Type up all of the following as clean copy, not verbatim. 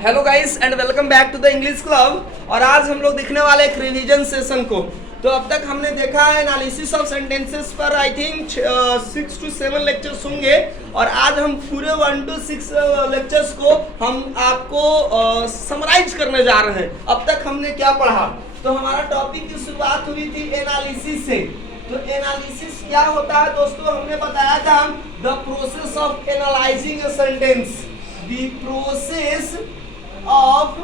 Hello guys and welcome back to the English club. और आज हम लोग देखने वाले एक रिवीजन सेशन को। तो अब तक हमने देखा है एनालिसिस ऑफ सेंटेंसेस पर आई थिंक 6 to 7 लेक्चर्स होंगे। और आज हम पूरे 1 to 6 लेक्चर्स को हम आपको समराइज करने जा रहे हैं। अब तक हमने क्या पढ़ा, तो हमारा टॉपिक की शुरुआत हुई थी एनालिसिस से। तो एनालिसिस क्या होता है दोस्तों, हमने बताया था the process of analysing a sentence, the process of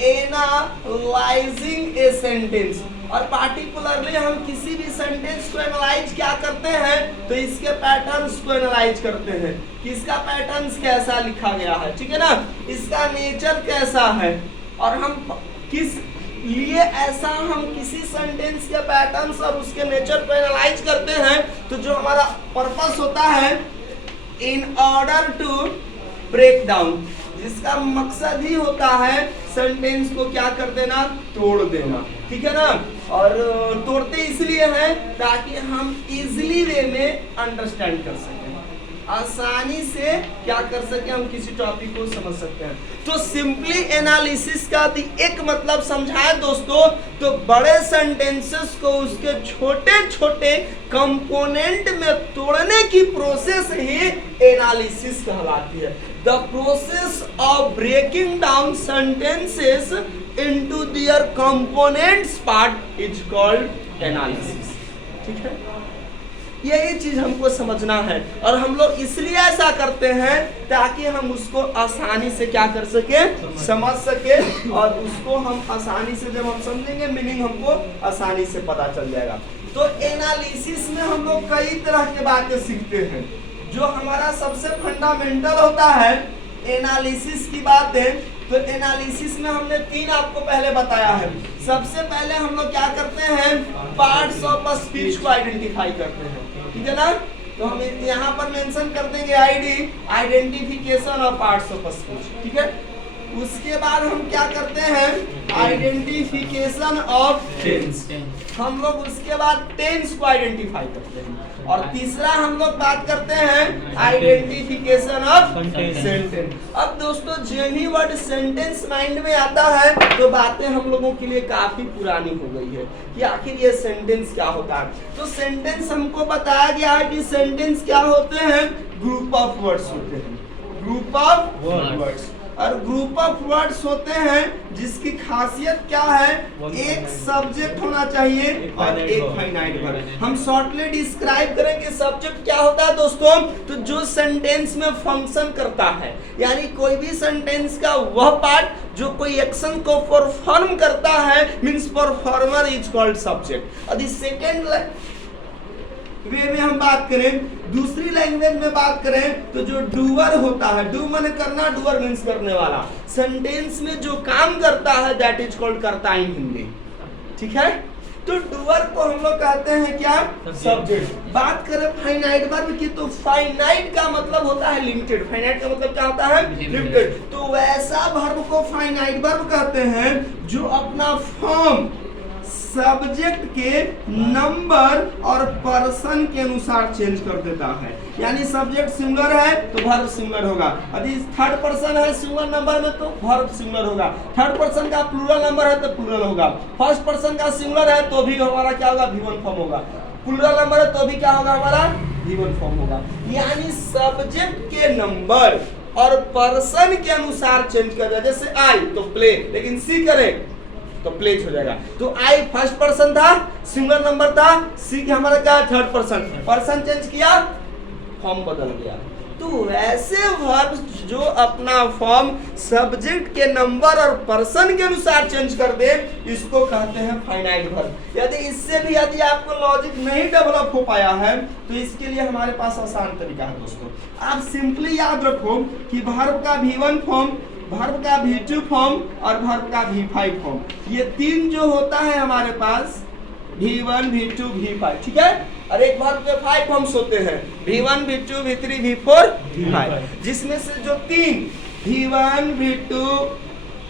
analysing a sentence. और पार्टिकुलरली हम किसी भी सेंटेंस को एनालाइज क्या करते हैं, तो इसके पैटर्न्स को एनालाइज करते हैं कि इसका पैटर्न्स कैसा लिखा गया है, ठीक है ना, इसका नेचर कैसा है। और हम किस लिए ऐसा हम किसी सेंटेंस के पैटर्न्स और उसके नेचर को एनालाइज करते हैं, तो जो हमारा पर्पस होता है in order to break down, जिसका मकसद ही होता है सेंटेंस को क्या कर देना, तोड़ देना, ठीक है ना। और तोड़ते इसलिए हैं ताकि हम इजीली वे में अंडरस्टैंड कर सकें, आसानी से क्या कर सके, हम किसी टॉपिक को समझ सकते हैं। तो सिंपली एनालिसिस का एक मतलब समझाए दोस्तों, तो बड़े सेंटेंसेस को उसके छोटे छोटे कंपोनेंट में तोड़ने की प्रोसेस ही एनालिसिस कहलाती है। The process of breaking down sentences into their components part is called analysis, ठीक है। यही चीज हमको समझना है। और हम लोग इसलिए ऐसा करते हैं ताकि हम उसको आसानी से क्या कर सके, समझ सके। और उसको हम आसानी से जब हम समझेंगे, मीनिंग हमको आसानी से पता चल जाएगा। तो एनालिसिस में हम लोग कई तरह की बातें सीखते हैं। जो हमारा सबसे फंडामेंटल होता है एनालिसिस की बातें, तो एनालिसिस में हमने 3 आपको पहले बताया है। सबसे पहले हम लोग क्या करते हैं, पार्ट्स ऑफ स्पीच को आइडेंटिफाई करते हैं, ठीक है ना। तो हम यहाँ पर मेंशन कर देंगे identification of parts of speech, ठीक है। उसके बाद हम क्या करते हैं, आइडेंटिफिकेशन ऑफ टेंस। हम लोग उसके बाद टेंस को आइडेंटिफाई करते हैं। और तीसरा हम लोग बात करते हैं आइडेंटिफिकेशन ऑफ सेंटेंस। अब दोस्तों जो ही वर्ड सेंटेंस माइंड में आता है, तो बातें हम लोगों के लिए काफी पुरानी हो गई है कि आखिर ये सेंटेंस क्या होता है। तो सेंटेंस हमको बताया गया है कि सेंटेंस क्या होते हैं, ग्रुप ऑफ वर्ड्स होते हैं, ग्रुप ऑफ वर्ड्स। और ग्रुप ऑफ वर्ड्स होते हैं जिसकी खासियत क्या है, एक सब्जेक्ट होना चाहिए और एक फाइनाइट वर्ब। हम शॉर्टली डिस्क्राइब करें कि सब्जेक्ट क्या होता है दोस्तों, तो जो सेंटेंस में फंक्शन करता है, यानी कोई भी सेंटेंस का वह पार्ट जो कोई एक्शन को परफॉर्म करता है, means performer is called subject. और सेकेंड वे में हम बात करें, दूसरी लैंग्वेज में बात करें, तो जो डूअर होता है, डू माने करना, डूअर मींस करने वाला, सेंटेंस में जो काम करता है दैट इज कॉल्ड करता इन हिंदी, ठीक है। तो डूअर को हम लोग कहते हैं क्या, सब्जेक्ट। बात करें फाइनाइट वर्ब की, तो फाइनाइट का मतलब होता है लिमिटेड। फाइनाइट का मतलब क्या होता है, लिमिटेड। तो वैसा वर्ब को फाइनाइट वर्ब कहते हैं जो अपना फॉर्म सब्जेक्ट के नंबर और पर्सन के अनुसार चेंज कर देता है। यानी सब्जेक्ट सिंगुलर है तो वर्ब सिंगुलर होगा, यदि थर्ड पर्सन है सिंगुलर नंबर में तो वर्ब सिंगुलर होगा, थर्ड पर्सन का प्लूरल नंबर है तो प्लूरल होगा, फर्स्ट पर्सन का सिंगुलर है तो भी हमारा क्या होगा, V1 फॉर्म होगा, प्लूरल नंबर है तो भी क्या होगा, हमारा V1 फॉर्म होगा। यानी सब्जेक्ट के नंबर और पर्सन के अनुसार चेंज कर दिया। जैसे आई तो प्ले, लेकिन सी करें तो प्लेज हो जाएगा। तो आई फर्स्ट पर्सन था, सिंगल नंबर था, सी के हमारा क्या, थर्ड पर्सन, पर्सन चेंज किया, फॉर्म बदल गया। तो वैसे वर्ब जो अपना फॉर्म सब्जेक्ट के नंबर और पर्सन के अनुसार चेंज कर दे, इसको कहते हैं फाइनाइट वर्ब। यदि आपको लॉजिक नहीं डेवलप हो पाया है, तो इसके लिए हमारे पास आसान तरीका है दोस्तों। आप सिंपली याद रखो कि वर्ब का V1 फॉर्म, वर्ब का V2 फॉर्म और वर्ब का V5 फॉर्म, ये 3 जो होता है हमारे पास, V1 V2 V5, ठीक है। और एक वर्ब के 5 फॉर्म्स होते हैं, V1 V2 V3 V4 V5, जिसमें से जो 3 V1 V2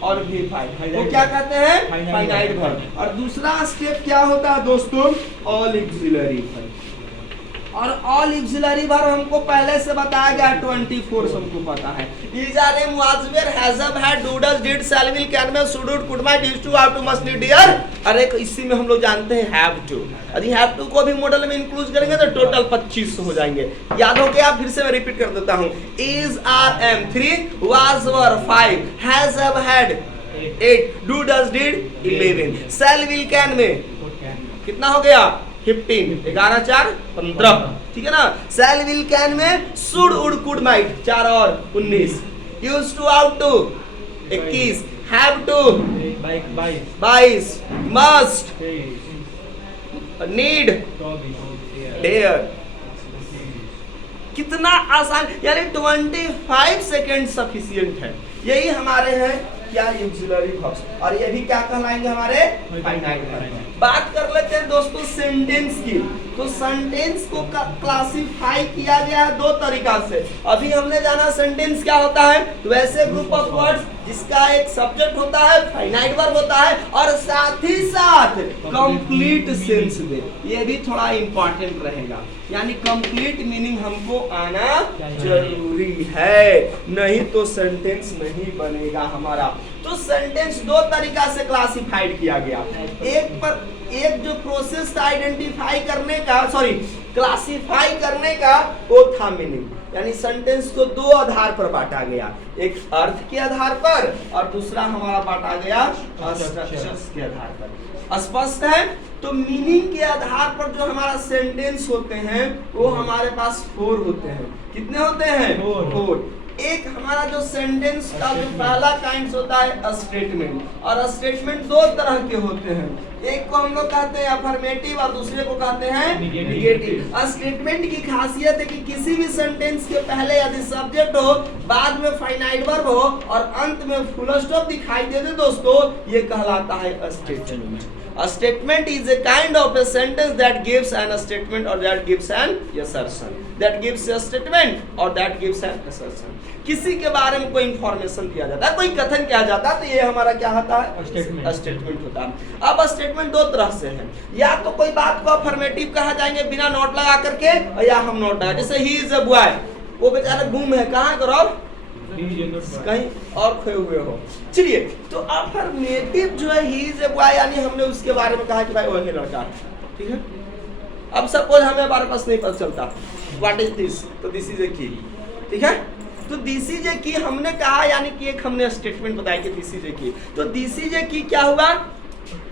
और V5 वो क्या कहते हैं, फाइनाइट वर्ब। और दूसरा स्टेप क्या होता है दोस्तों, ऑल ऑक्सिलरी वर्ब। और ऑल ऑक्सिलरी वर्ब हमको पहले से बताया गया 24 हमको पता है। Is are am was were has have had do does did shall will can may should would could might used to have to must need dare. अरे इसी में हम लोग जानते हैं हैव टू, यदि हैव टू को भी मॉडल में इंक्लूड करेंगे तो टोटल 25 हो जाएंगे। याद हो गया? फिर से मैं रिपीट कर देता हूं। Is are am 3, was were 5, has have had 8, do does did 11, shall will can may कितना हो गया 15, 11 4 15, ठीक है ना। Shall will can may should would could might 4 और 19, used to ought to 21, have to 22, must need dare. कितना आसान, यानी 25 सेकेंड सफिशिएंट है। यही हमारे हैं क्या ऑक्सिलरी वर्ब्स, और ये भी क्या कहलाएंगे हमारे फाइनाइट वर्ब। बात कर लेते हैं दोस्तों सेंटेंस की। तो सेंटेंस को क्लासिफाई किया गया है 2 तरीका से। अभी हमने जाना सेंटेंस क्या होता है, तो ऐसे ग्रुप ऑफ वर्ड्स जिसका एक सब्जेक्ट होता है, फाइनाइट वर्ब होता है, और साथ ही साथ कंप्लीट सेंस दे। ये भी थोड़ा इंपॉर्टेंट रहेगा, यानी कंप्लीट मीनिंग हमको आना जरूरी है, नहीं तो सेंटेंस नहीं बनेगा हमारा। तो सेंटेंस 2 तरीका से क्लासिफाइड किया गया। एक जो प्रोसेस आइडेंटिफाई करने का, सॉरी क्लासिफाई करने का, वो था मीनिंग, यानी सेंटेंस को 2 आधार पर बांटा गया, एक अर्थ के आधार पर और दूसरा हमारा बांटा गया स्ट्रक्चर्स के आधार पर। स्पष्ट है? तो मीनिंग के आधार पर जो हमारा सेंटेंस होते हैं वो हमारे पास 4 होते हैं। कितने होते हैं? 4। एक हमारा जो सेंटेंस का जो पहला काइंड होता है स्टेटमेंट, और स्टेटमेंट 2 तरह के होते हैं। एक को हम लोग कहते हैं अफर्मेटिव और दूसरे को कहते हैं निगेटिव। स्टेटमेंट की खासियत है कि किसी भी सेंटेंस के पहले यदि सब्जेक्ट हो, बाद में फाइनाइट वर्ब हो और अंत में फुल स्टॉप दिखाई दे दे दोस्तों, ये कहलाता है statement. A statement is a kind of a sentence that gives an statement or that gives an assertion. That gives a statement or that gives an assertion. किसी के बारे में कोई इंफॉर्मेशन दिया जाता है, कोई कथन किया जाता है, तो ये हमारा क्या होता है? स्टेटमेंट होता है। अब स्टेटमेंट 2 तरह से है, या तो कोई बात को अफर्मेटिव कहा जाएंगे बिना नोट लगा करके, या हम नोट लगा, जैसे ही इज अ बॉय, वो बेचारा गुम है, कहाँ करो कहीं और खोए हुए हो। चलिए, तो अफर्मेटिव जो है ही इज ए बॉय, यानी हमने उसके बारे में कहा कि भाई वही लड़का है, ठीक है। अब सपोज हमें हमारे पास नहीं पता चलता व्हाट इज दिस, तो दिस इज ए की, ठीक है। तो दिस इज ए की हमने कहा, यानी कि एक हमने स्टेटमेंट बताया कि दिस इज ए की, तो दिस इज ए की क्या हुआ?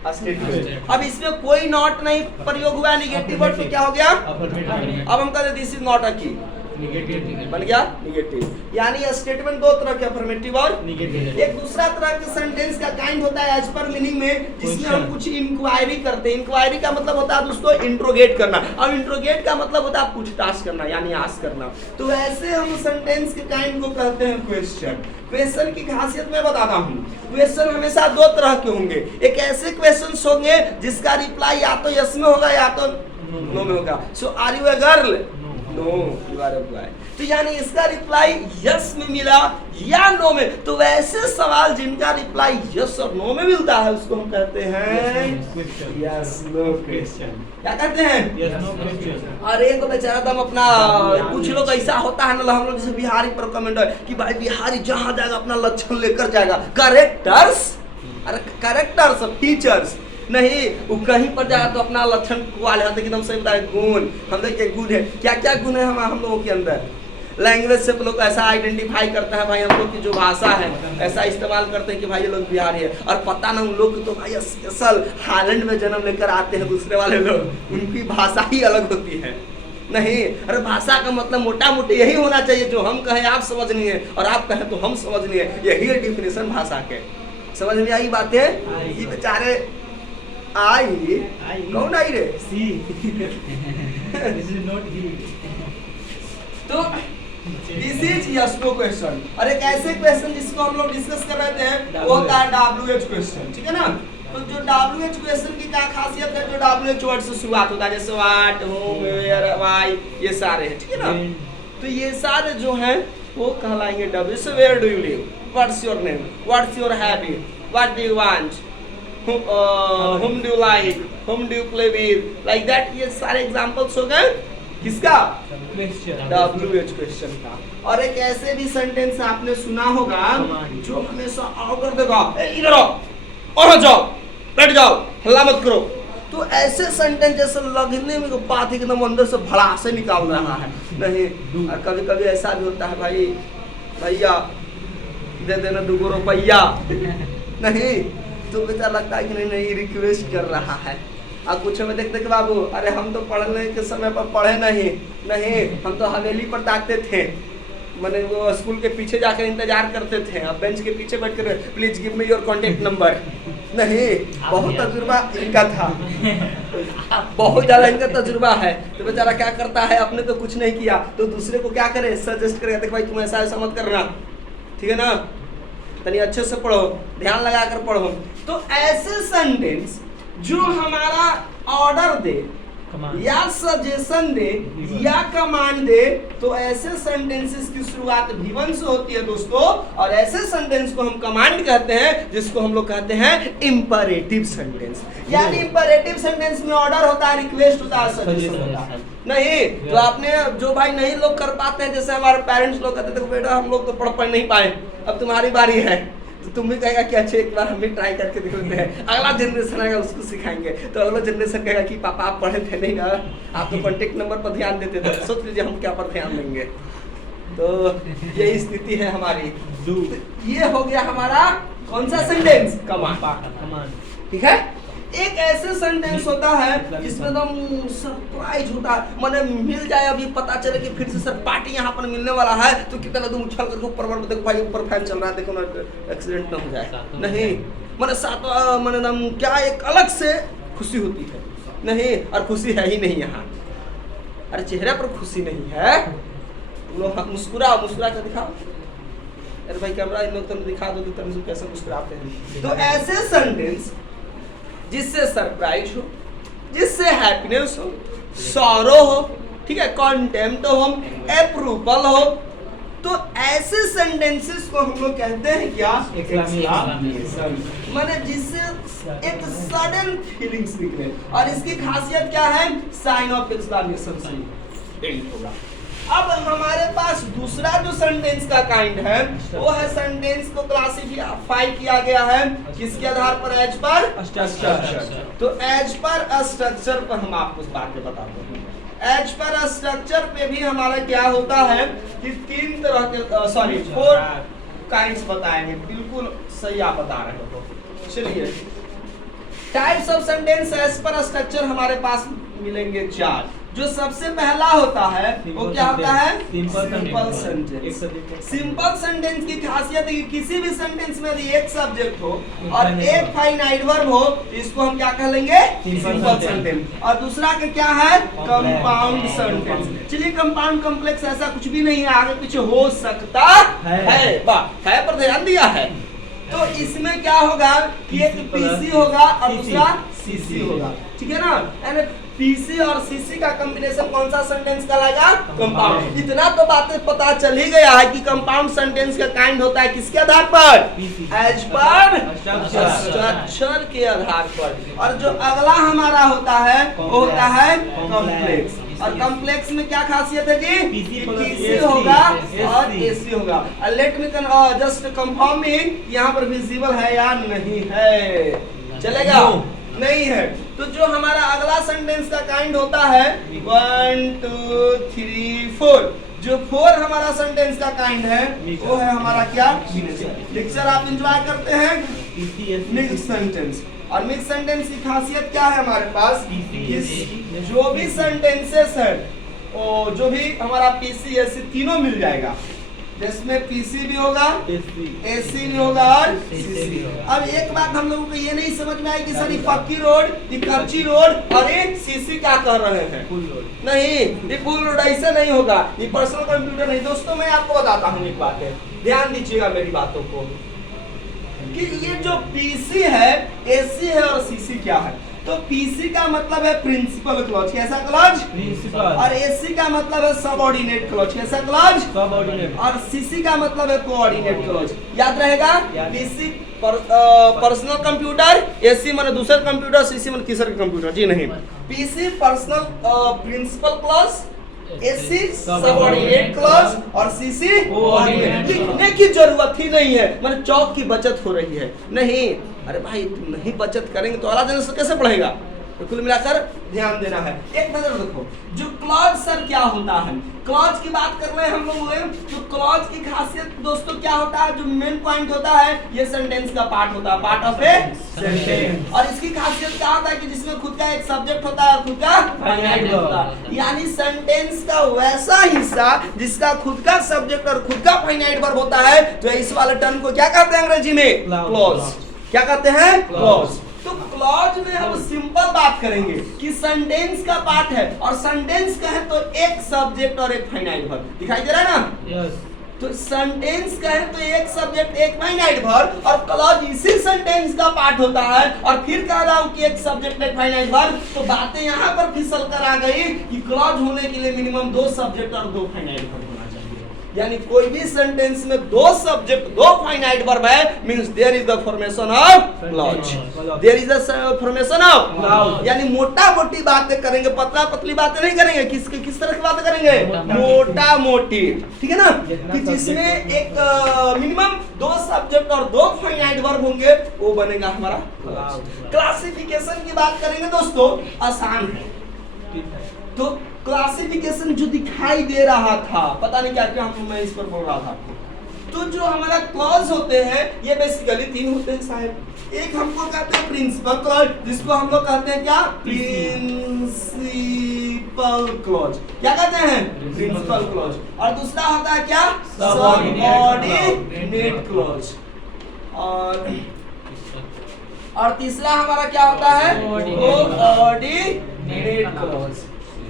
स्टेटमेंट। अब इसमें कोई नॉट नहीं प्रयोग हुआ, निगेटिव वर्ड, तो क्या हो गया? अब हम कहते दिस इज नॉट अ की, बन गया निगेटिव। यानी स्टेटमेंट 2 तरह के, अफर्मेटिव और निगेटिव। एक दूसरा तरह के सेंटेंस का काइंड होता है एज पर मीनिंग में, जिसमें हम कुछ इंक्वायरी करते हैं। इंक्वायरी का मतलब होता है दोस्तों इंट्रोगेट करना, और इंट्रोगेट का मतलब होता है पूछताछ करना, यानी आस्क करना। तो वैसे हम सेंटेंस के काइंड को कहते हैं क्वेश्चन। क्वेश्चन की खासियत मैं बताता हूँ। क्वेश्चन हमेशा 2 तरह के होंगे। एक ऐसे क्वेश्चंस होंगे जिसका रिप्लाई या तो यस में होगा या तो नो में होगा। So are you a girl? No, you are a boy. तो यानी इसका रिप्लाई यस में मिला या नो में। तो वैसे सवाल जिनका रिप्लाई यस और नो में मिलता है उसको हम कहते हैं यस नो क्वेश्चन। क्या कहते हैं? Yes no question. और एक बेचारा दम अपना, कुछ लोग ऐसा होता है ना, हम लोग जैसे बिहारी पर कमेंट है कि भाई बिहारी जहाँ जाएगा अपना लक्षण लेकर जाएगा। करेक्टर्स, अरे करेक्टर्स फीचर्स नहीं, वो कहीं पर जाएगा तो अपना लक्षण वाले हाथ एकदम सही बताए, गुण। हम देखिए गुण है, क्या क्या गुण है हम लोगों के अंदर। लैंग्वेज से लोग ऐसा आइडेंटिफाई करता है, भाई हम लोग की जो भाषा है ऐसा इस्तेमाल करते हैं कि भाई ये लोग बिहारी है। और पता ना उन लोग तो भाई स्पेशल हालैंड में जन्म लेकर आते हैं दूसरे वाले लोग, उनकी भाषा ही अलग होती है। नहीं, अरे भाषा का मतलब मोटा मोटी यही होना चाहिए, जो हम कहें आप समझनी है और आप कहें तो हम समझनी है, यही है डिफिनेशन भाषा के। समझ में आई बातें? ये बेचारे आई कौन आई रे? See. This is not he. तो this is yes no question. और एक ऐसे क्वेश्चन जिसको हम लोग डिस्कस कर रहे थे वो होता है WH क्वेश्चन, ठीक है ना। तो जो WH क्वेश्चन की क्या खासियत है, जो WH वर्ड से शुरुआत होता है, जैसे व्हाट, होम, वेयर, व्हाई, ये सारे हैं, ठीक है ना। तो ये सारे जो हैं वो कहलाएंगे W। से where do you live, what's your name, what's your habit, what do you want, whom do you like, whom do you play with, like that। ये सारे एग्जांपल्स हो गए किसका? क्वेश्चन WH क्वेश्चन का। और एक ऐसे भी सेंटेंस आपने सुना होगा जो हमेशा ऑर्डर देगा, इधर आओ और जाओ, बैठ जाओ, हल्ला मत करो। तो ऐसे सेंटेंस जैसे लगने में बात एकदम अंदर से भड़ासे निकाल रहा है, नहीं। और कभी कभी ऐसा भी होता है, भाई भैया दे देना 2 रुपया, नहीं तो बेचारा लगता है कि नहीं नहीं रिक्वेस्ट कर रहा है। अब कुछ में देखते कि बाबू अरे हम तो पढ़ने के समय पर पढ़े नहीं, हम तो हवेली पर ताकते थे, मैंने वो स्कूल के पीछे जाकर इंतजार करते थे, अब बेंच के पीछे बैठ कर please give me your contact number, नहीं। बहुत तजुर्बा इनका था, बहुत ज्यादा इनका तजुर्बा है। तो बेचारा क्या करता है, अपने तो कुछ नहीं किया तो दूसरे को क्या करे, सजेस्ट करेगा, देख भाई तुम ऐसा ऐसा मत करना, ठीक है ना, तनी अच्छे से पढ़ो, ध्यान लगा कर पढ़ो। तो ऐसे सेंटेंस जो हमारा ऑर्डर दे या सजेशन दे या कमांड दे, तो ऐसे सेंटेंसेस की शुरुआत V1 से होती है दोस्तों। और ऐसे सेंटेंस को हम कमांड कहते हैं, जिसको हम लोग कहते हैं इंपरेटिव सेंटेंस। यानी इंपरेटिव सेंटेंस में ऑर्डर होता है, रिक्वेस्ट होता है, सजेशन होता है, नहीं। तो आपने जो भाई नहीं लोग कर पाते हैं, जैसे हमारे पेरेंट्स लोग कहते थे बेटा हम लोग तो पढ़ नहीं पाए, अब तुम्हारी बारी है, तो तुम भी कहेगा कि अच्छा एक बार हम भी ट्राई करके देखते हैं, अगला जनरेशन आएगा उसको सिखाएंगे, तो अगला जनरेशन कहेगा कि पापा आप पढ़े थे नहीं ना, आप तो कॉन्टेक्ट नंबर पर ध्यान देते थे, सोच लीजिए हम क्या पर ध्यान देंगे। तो यही स्थिति है हमारी। ये हो गया हमारा कौन सा सेंटेंस, कमांड, ठीक है। एक ऐसे सेंटेंस होता है जिसमें एकदम सरप्राइज होता है, माने मिल जाए अभी पता चले कि फिर से सर पार्टी यहाँ पर मिलने वाला है, तो कितना तुम उछल करके ऊपर देखो भाई ऊपर फैन चल रहा है, देखो ना एक्सीडेंट ना हो जाए, नहीं। माने साथ माने क्या एक अलग से खुशी होती है, नहीं। और खुशी है ही नहीं यहाँ, अरे चेहरे पर खुशी नहीं है, तुम लोग मुस्कुरा कर दिखाओ, अरे भाई कैमरा इन लोग तुम दिखा दो तो कैसे मुस्कुराते हैं। तो ऐसे सेंटेंस जिससे सरप्राइज हो, जिससे हैप्पीनेस हो, सॉरो हो, ठीक है, कॉन्टेम्प्ट हो, अप्रूवल हो, तो ऐसे सेंटेंसेस को हम लोग कहते हैं क्या, एक्सक्लेमेशन, माने जिससे एक सडन फीलिंग्स निकले। और इसकी खासियत क्या है, साइन ऑफ एक्सक्लेमेशन से एंड होगा। अब हमारे पास दूसरा जो सेंटेंस का काइंड है वो है, सेंटेंस को क्लासिफाई किया गया है किसके आधार पर, एज पर स्ट्रक्चर। तो एज पर स्ट्रक्चर पर हम आपको बातें बताते हैं। एज पर स्ट्रक्चर पे भी हमारा क्या होता है कि 3 तरह के 4 काइंड्स बताएंगे, बिल्कुल सही आप बता रहे हो। चलिए, types of sentence as per structure हमारे पास मिलेंगे 4। जो सबसे पहला होता है वो क्या होता है, सिंपल सेंटेंस। सिंपल सेंटेंस की खासियत है कि किसी भी सेंटेंस में यदि एक सब्जेक्ट हो और एक फाइनाइट वर्ब हो, इसको हम क्या कह लेंगे, सिंपल सेंटेंस। और दूसरा का क्या है, कंपाउंड सेंटेंस। चलिए, कंपाउंड कॉम्प्लेक्स ऐसा कुछ भी नहीं है, आगे पीछे हो सकता है, वाह है पर ध्यान दिया है। तो इसमें क्या होगा कि एक पीसी होगा और दूसरा सीसी होगा, ठीक है ना। यानी पीसी और सीसी का कॉम्बिनेशन कौन सा सेंटेंस कहलाएगा, कंपाउंड। इतना तो बातें पता चल ही गया है कि कंपाउंड सेंटेंस का काइंड होता है किसके आधार पर, एज पर स्ट्रक्चर के आधार पर। और जो अगला हमारा होता है वो होता है कॉम्प्लेक्स। और कॉम्प्लेक्स में क्या खासियत है जी, पीसी होगा और एसी होगा। लेट मी जस्ट कंफर्मिंग यहाँ पर विजिबल है या नहीं है, चलेगा, नहीं है। तो जो हमारा अगला सेंटेंस का काइंड होता है 1 2 3 4, जो 4 हमारा सेंटेंस का काइंड है वो है हमारा क्या, मिक्सचर। आप एंजॉय करते हैं मिक्स सेंटेंस। और मिक्स सेंटेंस की खासियत क्या है हमारे पास, जो भी सेंटेंसेस है जो भी हमारा पीसी एसी तीनों मिल जाएगा, जिसमें पीसी भी होगा, एसी भी होगा और सीसी। अब एक बात हम लोगों को ये नहीं समझ में आई कि सर ये पक्की रोड, ये कच्ची रोड और ये सीसी क्या कर रहे हैं, नहीं, ये फुल रोड ऐसे नहीं होगा, ये पर्सनल कंप्यूटर नहीं। दोस्तों मैं आपको बताता हूँ एक बात है, ध्यान दीजिएगा मेरी बातों को, कि ये जो पीसी है, एसी है और सीसी क्या है। तो पीसी का मतलब है प्रिंसिपल क्लॉज, कैसा क्लॉज, प्रिंसिपल। और एसी का मतलब है सबऑर्डिनेट क्लॉज, कैसा क्लॉज, सबऑर्डिनेट। और सीसी का मतलब है कोऑर्डिनेट क्लॉज। याद रहेगा, पीसी पर्सनल कंप्यूटर, एसी माने दूसरा कंप्यूटर, सीसी माने तीसरा कंप्यूटर, जी नहीं। PC personal principal clause, AC subordinate clause और सीसी कोऑर्डिनेट। लिखने की जरूरत ही नहीं है, मतलब चौक की बचत हो रही है। नहीं, अरे भाई तुम नहीं बचत करेंगे तो अगला दिन कैसे पढ़ेगा? तो कुल मिलाकर ध्यान देना है। एक नजर देखो, जो क्लॉज सर क्या होता है, क्लॉज की बात कर रहे हैं हम लोग। तो क्लॉज की खासियत दोस्तों क्या होता है, जो मेन पॉइंट होता है ये सेंटेंस का पार्ट होता है, पार्ट ऑफ ए सेंटेंस। और इसकी खासियत क्या होता है कि जिसमें खुद का एक सब्जेक्ट होता है और खुद का फाइनाइट होता है, यानी सेंटेंस का वैसा हिस्सा जिसका खुद का सब्जेक्ट और खुद का फाइनाइट वर्ब होता है। तो इस वाले टर्म को क्या कहते हैं अंग्रेजी में? क्लॉज। क्या कहते हैं? क्लॉज। तो क्लॉज में हम सिंपल बात करेंगे कि सेंटेंस का पार्ट है, और सेंटेंस का है तो एक सब्जेक्ट और एक फाइनाइट वर्ब। दिखाई दे रहा है ना? यस। तो सेंटेंस का है तो एक सब्जेक्ट एक फाइनाइट वर्ब, और क्लॉज इसी सेंटेंस का पार्ट होता है। और फिर कह रहा हूं कि एक सब्जेक्ट एक फाइनाइट वर्ब, तो बातें यहां पर फिसल कर आ गई कि क्लॉज होने के लिए मिनिमम 2 सब्जेक्ट और 2 फाइनाइट वर्ब होना चाहिए। यानी कोई भी सेंटेंस में 2 सब्जेक्ट 2 फाइनाइट वर्ब है, means there is the formation of clause. There is the formation of clause. यानी मोटा मोटी बातें करेंगे, पतला पतली बातें नहीं करेंगे। किस तरह की बातें करेंगे? मोटा मोटी, ठीक है ना? कि जिसमें एक मिनिमम 2 सब्जेक्ट और 2 फाइनाइट वर्ब होंगे, वो बनेगा हमारा क्लॉज। क्लासिफिकेशन की बात करेंगे दोस्तों, आसान है। तो क्लासिफिकेशन जो दिखाई दे रहा था, पता नहीं क्या क्या मैं इस पर बोल रहा था। तो जो हमारा क्लॉज होते हैं ये बेसिकली 3 होते हैं साहब। एक हमको कहते हैं प्रिंसिपल क्लॉज, जिसको हम लोग कहते हैं क्या? Principal clause. क्या कहते हैं? Principal clause. और दूसरा होता है क्या? Subordinate clause. और तीसरा हमारा क्या होता है? Coordinate clause.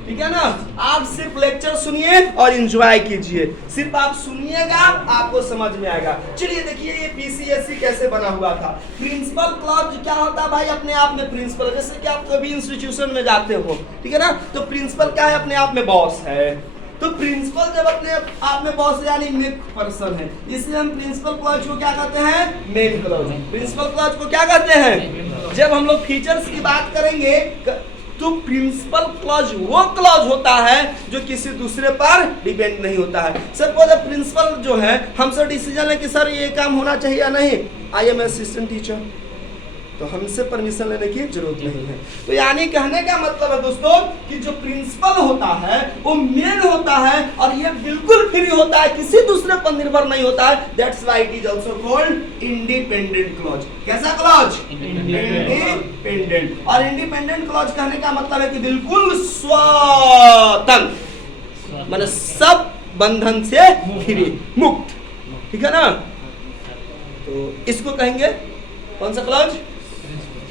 ठीक है ना? आप सिर्फ लेक्चर सुनिए और एंजॉय कीजिए, सिर्फ आप सुनिएगा आपको समझ में आएगा। चलिए देखिए ये पीसीएससी कैसे बना हुआ था। प्रिंसिपल क्लॉज क्या होता है भाई? अपने आप में प्रिंसिपल, जैसे कि आप कभी इंस्टीट्यूशन में जाते हो, ठीक है ना? तो प्रिंसिपल क्या है? अपने आप में बॉस है। तो प्रिंसिपल जब अपने आप में बॉस यानी मेन पर्सन है, इसलिए हम प्रिंसिपल क्लॉज को क्या कहते हैं? Main clause. प्रिंसिपल क्लॉज को क्या कहते हैं? जब हम लोग फीचर्स की बात करेंगे तो प्रिंसिपल क्लॉज वो क्लॉज होता है जो किसी दूसरे पर डिपेंड नहीं होता है। सपोज प्रिंसिपल जो है हमसे डिसीजन है कि सर ये काम होना चाहिए या नहीं, आई एम असिस्टेंट टीचर, तो हमसे परमिशन लेने की जरूरत नहीं है। तो यानी कहने का मतलब है दोस्तों कि जो प्रिंसिपल होता है वो मेन होता है, और ये बिल्कुल फ्री होता है, किसी दूसरे पर निर्भर नहीं होता है। That's why it is also called independent clause. कैसा क्लॉज? इंडिपेंडेंट। और इंडिपेंडेंट क्लॉज कहने का मतलब है कि बिल्कुल स्वतंत्र, मतलब सब बंधन से फ्री, मुक्त, ठीक है ना? तो इसको कहेंगे कौन सा क्लॉज?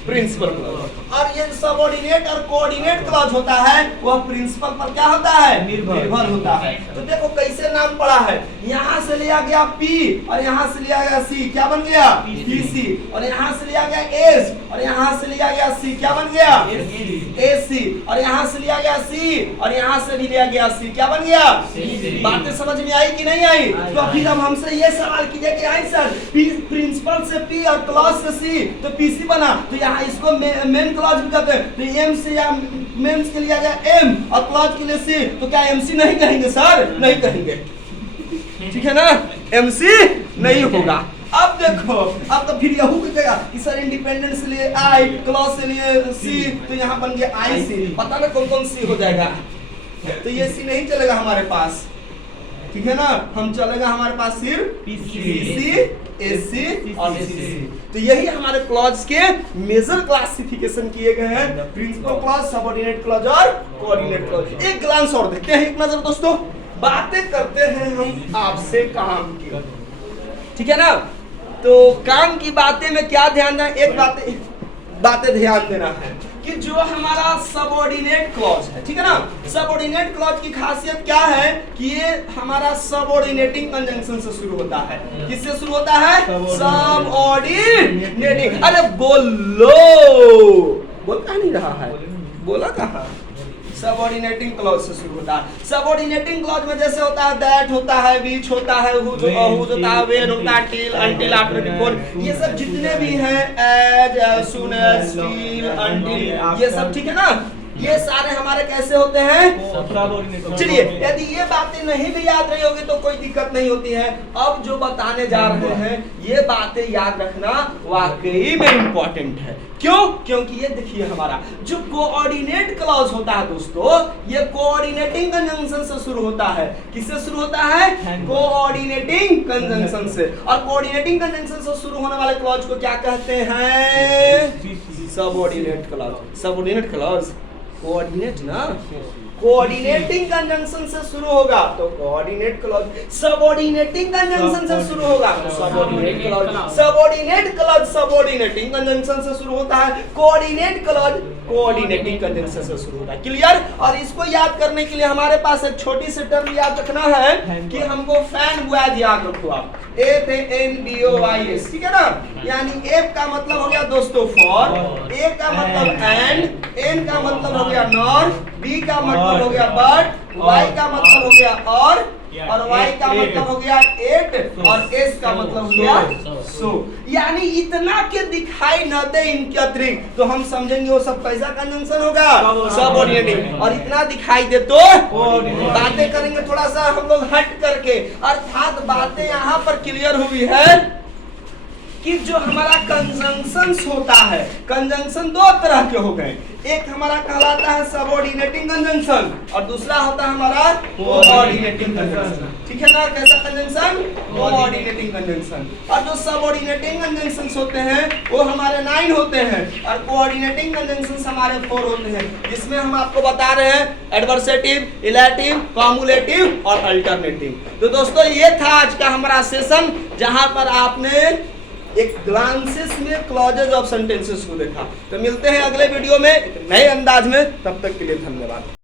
Principal clause. और ये सबऑर्डिनेट और कोऑर्डिनेट क्लॉज होता है, वह प्रिंसिपल पर क्या होता है? निर्भर होता है। तो देखो कैसे नाम पड़ा है, यहाँ से लिया गया P और यहाँ से लिया गया C, क्या बन गया? PC। और यहाँ से लिया गया S और यहाँ से लिया गया C, क्या बन गया? AC। और यहाँ से लिया गया C और यहाँ से भी लिया गया C, क्या बन गया? बातें समझ में आई कि नहीं आई? तो फिर हम हमसे ये सवाल कीजिए कि आई सर प्रिंसिपल से P और क्लॉज से C तो PC बना, तो यहाँ इसको मेन क्लॉज भी कहते हैं। तो M से या मेंस के लिए आ गया M और क्लॉज के लिए C, तो क्या MC नहीं कहेंगे सर? नहीं कहेंगे, ठीक है ना? MC नहीं होगा। अब देखो, अब तो फिर यहू कहेगा कि सर इंडिपेंडेंट से लिए I, क्लॉज से लिए C, तो यहाँ बन गया IC। पता ना कौन कौन C हो जाएगा, तो ये C नहीं चलेगा हमारे पास, ठीक है ना? हम चलेगा हमारे पास सिर्फ PC, AC और CC। तो यही हमारे क्लॉज के मेजर क्लासिफिकेशन किए गए हैं, प्रिंसिपल क्लॉज, सबऑर्डिनेट क्लॉज और कोऑर्डिनेट क्लॉज। एक ग्लांस और देखते हैं, एक नजर दोस्तों। बातें करते हैं हम आपसे काम की, ठीक है ना? तो काम की बातें में क्या ध्यान देना? एक बातें ध्यान देना है कि जो हमारा सबऑर्डिनेट क्लॉज है, ठीक है ना? सबऑर्डिनेट क्लॉज की खासियत क्या है कि ये हमारा सबऑर्डिनेटिंग कंजंक्शन से शुरू होता है। किससे शुरू होता है? सबऑर्डिनेटिंग। अरे बोलो, बोल कहाँ नहीं रहा है? बोला कहाँ? सबऑर्डिनेटिंग क्लॉज से शुरू होता है। सबऑर्डिनेटिंग क्लॉज में जैसे होता है दैट होता है, व्हिच होता है, हुज होता है, व्हेन होता है, टिल, अनटिल, आफ्टर, बिफोर, ये सब जितने भी हैं, as, soon as, still, until, ये सब, ठीक है ना? ये सारे हमारे कैसे होते हैं। चलिए, यदि ये बातें नहीं भी याद रही होगी तो कोई दिक्कत नहीं होती है। अब जो बताने जा रहे हैं ये बातें याद रखना वाकई में इंपॉर्टेंट है। क्यों? क्योंकि ये देखिए हमारा जो कोऑर्डिनेट क्लॉज होता है दोस्तों, ये कोऑर्डिनेटिंग कंजंक्शन से शुरू होता है। किससे शुरू होता है? कोऑर्डिनेटिंग कंजंक्शन से। और कोऑर्डिनेटिंग कंजंक्शन से शुरू होने वाले क्लॉज को क्या कहते हैं? Subordinate clause. Subordinate clause coordinate ना, कोऑर्डिनेटिंग कंजंक्शन से शुरू होगा तो कोऑर्डिनेट क्लॉज, सबऑर्डिनेटिंग कंजंक्शन से शुरू होगा तो subordinate clause. Subordinate clause subordinating conjunction से शुरू होता है, कोऑर्डिनेट क्लॉज कोऑर्डिनेटिंग कंजंक्शन से शुरू होता है। क्लियर? और इसको याद करने के लिए हमारे पास एक छोटी सी टर्म याद रखना है कि हमको फैन बॉयज याद रखो आप, FANBOYS, ठीक है ना। यानी F का मतलब हो गया दोस्तों फॉर, A का मतलब एंड, N का मतलब हो गया नॉर, B का मतलब हो गया बट, Y का मतलब हो गया और Y का मतलब हो गया एट, और S का मतलब हो गया सो। यानी इतना के दिखाई न दे इनके अतिरिक्त तो हम समझेंगे वो सब कैसा कंजंक्शन होगा, सबऑर्डिनेटिंग। और इतना दिखाई दे तो बातें करेंगे थोड़ा सा हम लोग हट करके, अर्थात बातें यहाँ पर क्लियर हुई है कि जो हमारा कंजंक्शंस होता है, कंजंक्शन दो तरह के हो गए। एक हमारा कहलाता है सबऑर्डिनेटिंग कंजंक्शन और दूसरा होता है हमारा कोऑर्डिनेटिंग कंजंक्शन। ठीक है ना? कैसा कंजंक्शन? Coordinating conjunction. और जो सबऑर्डिनेटिंग कंजंक्शंस होते हैं वो हमारे 9 होते हैं और कोऑर्डिनेटिंग कंजंक्शंस हमारे 4 होते हैं, जिसमें हम आपको बता रहे हैं एडवर्सेटिव, इलेटिव, कॉमुलेटिव और अल्टरनेटिव। तो दोस्तों ये था आज का हमारा सेशन, जहां पर आपने एक ग्लांसेस में क्लॉजेज ऑफ सेंटेंसेस को देखा। तो मिलते हैं अगले वीडियो में एक नए अंदाज में, तब तक के लिए धन्यवाद।